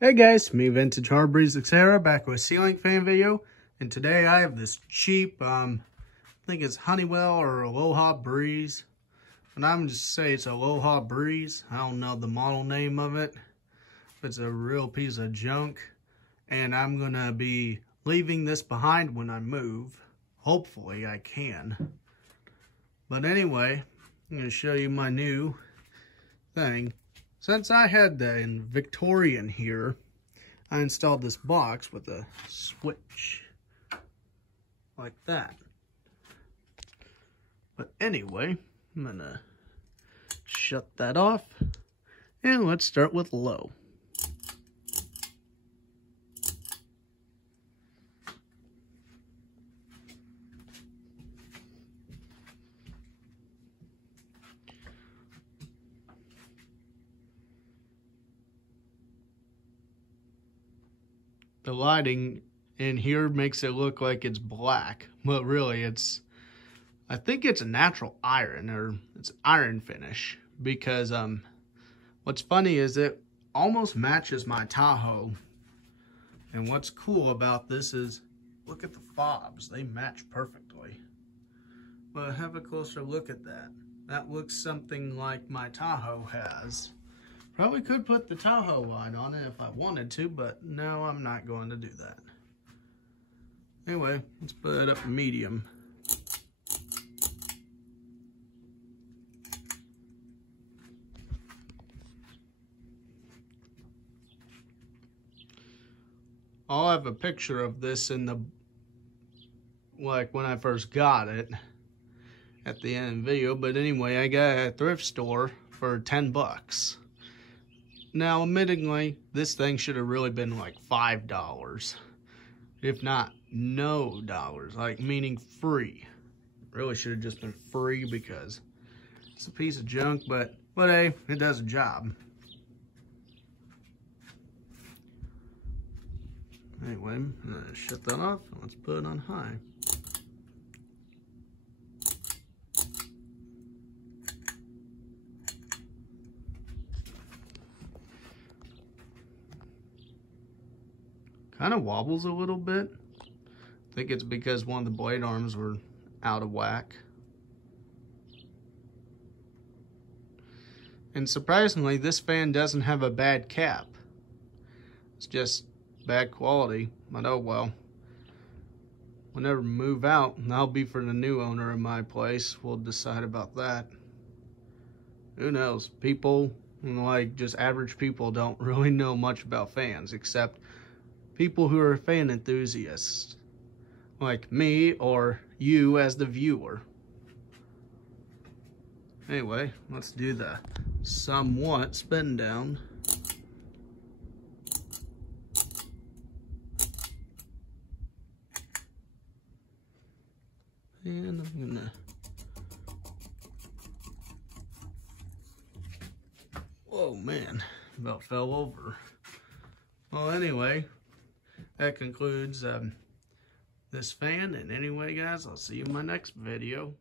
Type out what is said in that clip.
Hey guys, me Vintage Aloha Breeze Etc. back with a ceiling fan video, and today I have this cheap, I think it's Honeywell or Aloha Breeze, but I'm just say it's Aloha Breeze. I don't know the model name of it, but it's a real piece of junk, and I'm gonna be leaving this behind when I move. Hopefully I can. But anyway, I'm gonna show you my new thing. Since I had the Victorian here, I installed this box with a switch like that. But anyway, I'm gonna shut that off, and let's start with low. The lighting in here makes it look like it's black, but really I think it's a natural iron, or it's iron finish, because what's funny is it almost matches my Tahoe. And what's cool about this is, look at the fobs, they match perfectly. But have a closer look at that. That looks something like my Tahoe has. Probably could put the Tahoe light on it if I wanted to, but no, I'm not going to do that. Anyway, let's put it up medium. I'll have a picture of this in the, like when I first got it at the end of the video, but anyway, I got it at a thrift store for 10 bucks. Now, admittingly, this thing should have really been like $5, if not no dollars, like meaning free. Really should have just been free because it's a piece of junk, but hey, it does a job. Anyway, I'm gonna shut that off and let's put it on high. Kind of wobbles a little bit. I think it's because one of the blade arms were out of whack. And surprisingly, this fan doesn't have a bad cap. It's just bad quality, but oh well. Whenever we move out, and that'll be for the new owner of my place, we'll decide about that. Who knows? People, like just average people, don't really know much about fans, except people who are fan enthusiasts, like me or you as the viewer. Anyway, let's do the somewhat spin down. And I'm gonna, oh man, about fell over. Well, anyway, that concludes this fan, and anyway guys, I'll see you in my next video.